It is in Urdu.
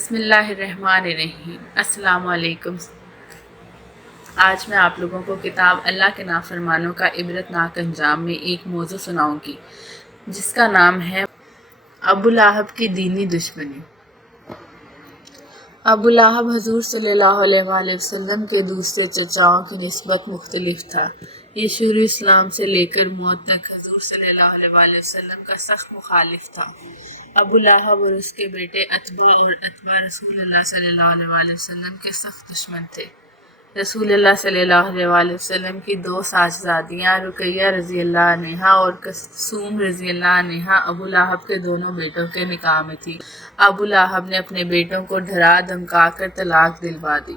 بسم اللہ الرحمن الرحیم۔ السلام علیکم۔ آج میں آپ لوگوں کو کتاب اللہ کے نافرمانوں کا عبرتناک انجام میں ایک موضوع سناؤں گی جس کا نام ہے ابو لہب کی دینی دشمنی۔ ابو لہب حضور صلی اللہ علیہ وآلہ وسلم کے دوسرے چچاؤں کی نسبت مختلف تھا۔ یہ شروع اسلام سے لے کر موت تک حضور صلی اللہ علیہ وآلہ وسلم کا سخت مخالف تھا۔ ابو لہب اور اس کے بیٹے عتبہ اور عتبہ رسول اللہ صلی اللہ علیہ وآلہ وسلم کے سخت دشمن تھے۔ رسول اللہ صلی اللہ علیہ وآلہ وسلم کی دو صاحبزادیاں رقیہ رضی اللہ عنہا اور کلثوم رضی اللہ عنہا ابو لہب کے دونوں بیٹوں کے نکاح میں تھی۔ ابو لہب نے اپنے بیٹوں کو ڈرا دھمکا کر طلاق دلوا دی۔